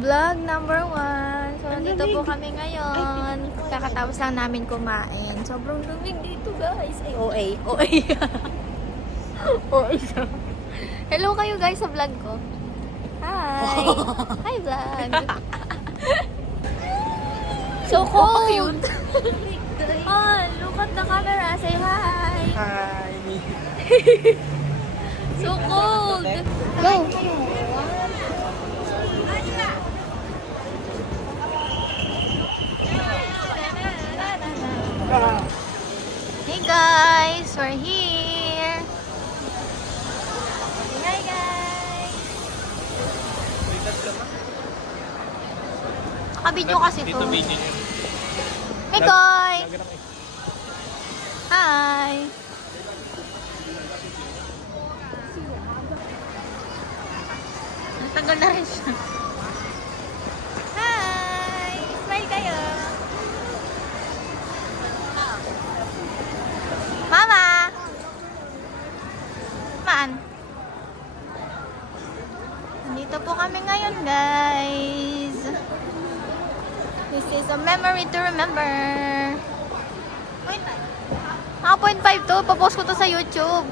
Vlog number 1. So, dito po kami ngayon. Kakatapos lang namin kumain. Sobrang lumig dito, guys. Ay, OA. OA. OA siya. Hello kayo, guys, sa vlog ko. Hi. Hi, vlog. So cold. Oh, look at the camera. Say hi. Hi. So cold. Go. Hey guys, we're here. Say hi guys. Naka-video kasi to. Mikoy. Hi. Natagal na rin siya. Hi. Smile kayo. Mama! Maan? Nandito po kami ngayon, guys. This is a memory to remember. 0.5 to. Papost ko to sa YouTube.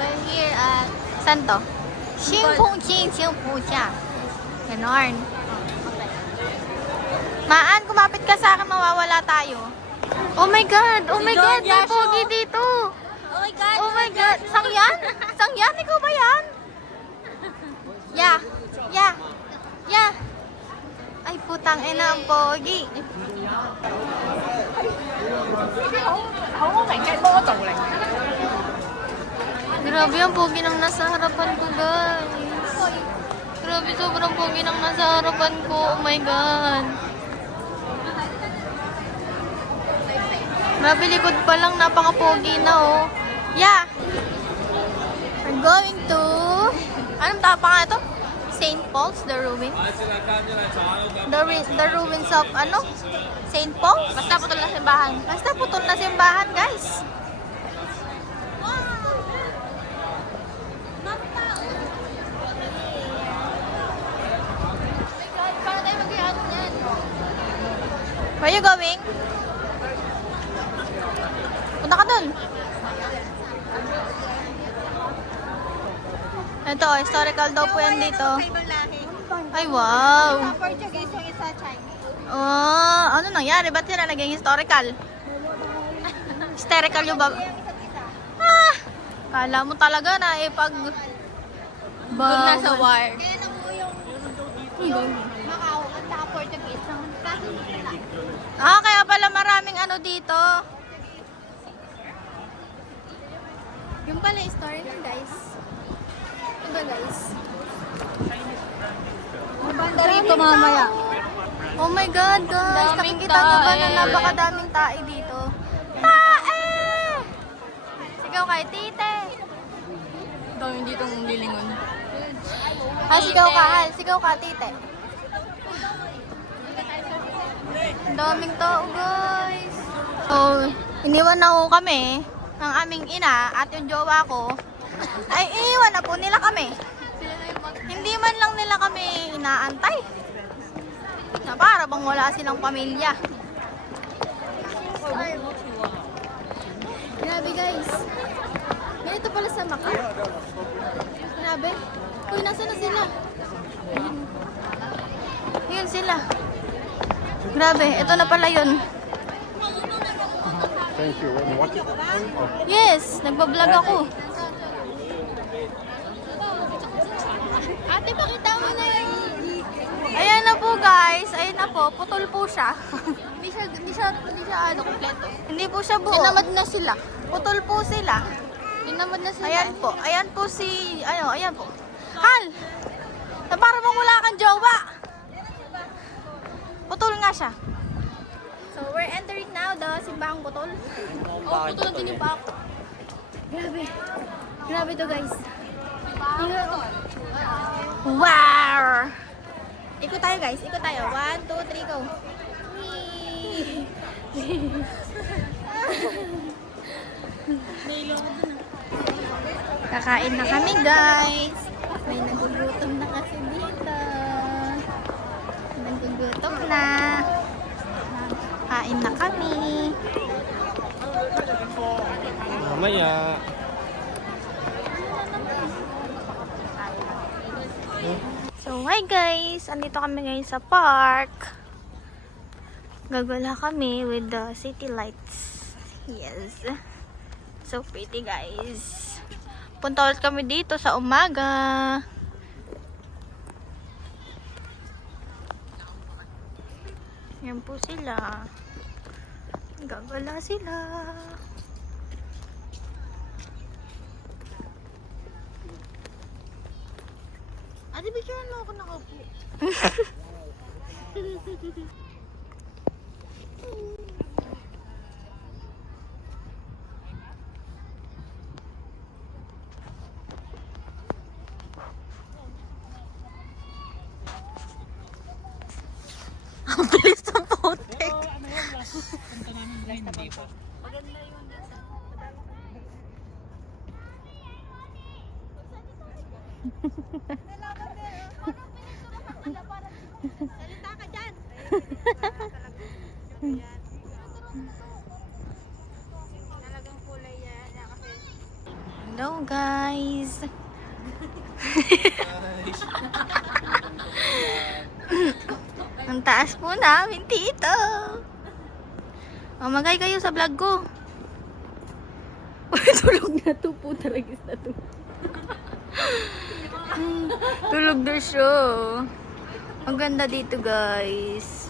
We're here at... Saan to? Xingpongqing, Xingpongxia. Ganon. Maan, kumapit ka sa akin, mawawala tayo. Oh my God! Oh my God! May pogi dito! Oh my God! Oh my God! Sangyan? Sangyan? Ikaw ba yan? Yeah! Yeah! Yeah! Ay, putang ina ang pogi. Grabe ang pogi ng nasa harapan ko, guys. Grabe, sobrang pogi ng nasa harapan ko. Oh my God. Grabe, likod pa lang. Napaka-pogi na, oh. Yeah! We're going to... Anong tapang na ito? St. Paul's, the ruins. The ruins of, ano? St. Paul? Basta putol na simbahan. Basta putol na simbahan, guys. Where you going? Punta ka dun. Ito, historical daw po yan dito. Ay, wow. Isa Portuguese, yung isa Chinese. Oh, ano nangyari? Ba't sila naging historical? Hysterical yung ba? Ah! Kala mo talaga na pag... Nasa war. Bawal. Kaya na po yung Macau at saka Portuguese. Kaso nila. Ah, kaya pala maraming ano dito. Yung pala yung story nun, guys. Ito ba, guys? Mabanda rito mamaya. Oh my God, guys. Daming Nakikita nyo ba na tae. napakadaming tae dito? Tae! Sigaw kay tite. Dami dito ng lilingon. Ah, sigaw ka, Hal. Sigaw ka, tite. Ang daming tao, guys. So, iniwan na ho kami ng aming ina at yung jowa ko. Ay, iniwan na po nila kami. Hindi man lang nila kami inaantay. Na para bang wala silang pamilya. Grabe, guys. Ganito pala sa Macau. Grabe. Uy, nasa na sila? Yun sila. Grabe, ito na pala yun. Thank you. What? Yes, nagbablog ako. Ate, pakita mo na yung... Ayan na po guys, ayan na po, putol po siya. Hindi siya ano, kompleto. Hindi po siya buo. Tinamad na sila. Putol po sila. Tinamad na sila. Ayan po si, ayan po. Hal! Na para bang wala kang jowa. Putol nga siya. So we're entering now the simbahang putol. Oh, puto din yung pako. Grabe. Grabe to guys. Wow! Ikot tayo guys, ikot tayo. 1, 2, 3, go. Kakain na kami guys. May nag So, hi guys! Andito kami ngayon sa park. Gagala kami with the city lights. Yes. So pretty guys. Punta ulit kami dito sa umaga. Yan po sila. Gagala sila. Ate, bigyan mo ako nakaupo. Ang bilis ng putik. Punta namin ngayon, hindi pa. Maganda yun. Salita ka dyan. Talagang kulay yan. Kasi Hello guys. Ang taas po namin dito. Mamagay kayo sa vlog ko. Uy, tulog na to po. Taragis na to. Tulog na siya. Ang ganda dito guys.